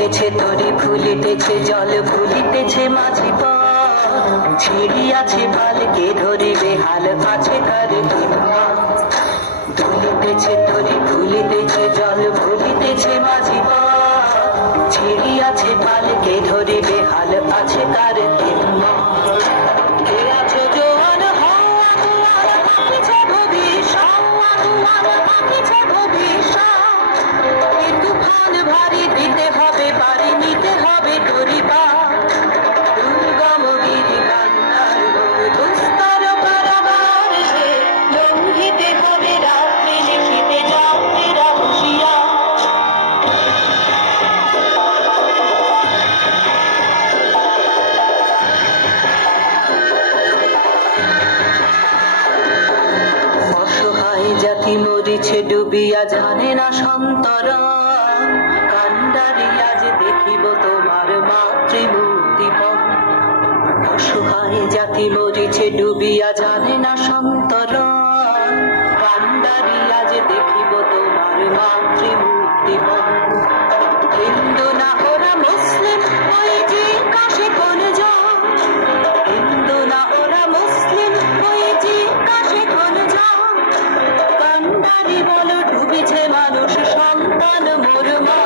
ফুলিতেছে তরি ফুলিতেছে জল ফুলিতেছে মাঝি পথ ছিড়িয়াছে পালকে ধরিবে হাল আছে কার দুলিতেছে তরি ফুলিতেছে জল ফুলিতেছে মাঝি পথ ছিড়িয়াছে পালকে ধরিবে হাল আছে কার ভারী দিতে হবে বাড়ি নিতে হবে দরিবা দুর্গম গিরি কান্নার দুস্তর কারাগার সে লঙ্ঘিতে হবে রাত্রি নিশীতে যাত্রীরা হুঁশিয়া অসহায় জাতি মরিছে ডুবিয়া জানে না সন্তরা দেখিব তোমার মাতৃমূর্তিপণ অসহায় জাতি মরিছে ডুবিয়া জানে না সন্তরণ কান্ডারি আজ দেখিব তোমার মাতৃমূর্তিপণ হিন্দু না ওরা মুসলিম ওই যে কাশে কোন জন হিন্দু না ওরা মুসলিম ওই যে কাশে কোন জন কান্ডারি বলো ডুবেছে মানুষ সন্তান মোর মা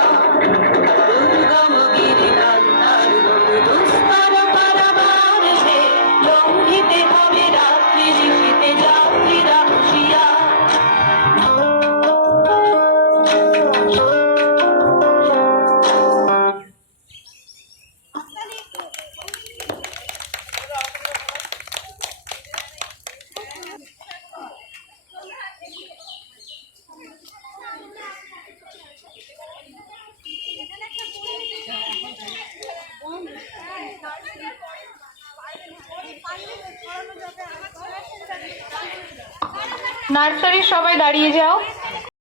নার্সারির সবাই দাঁড়িয়ে যাও।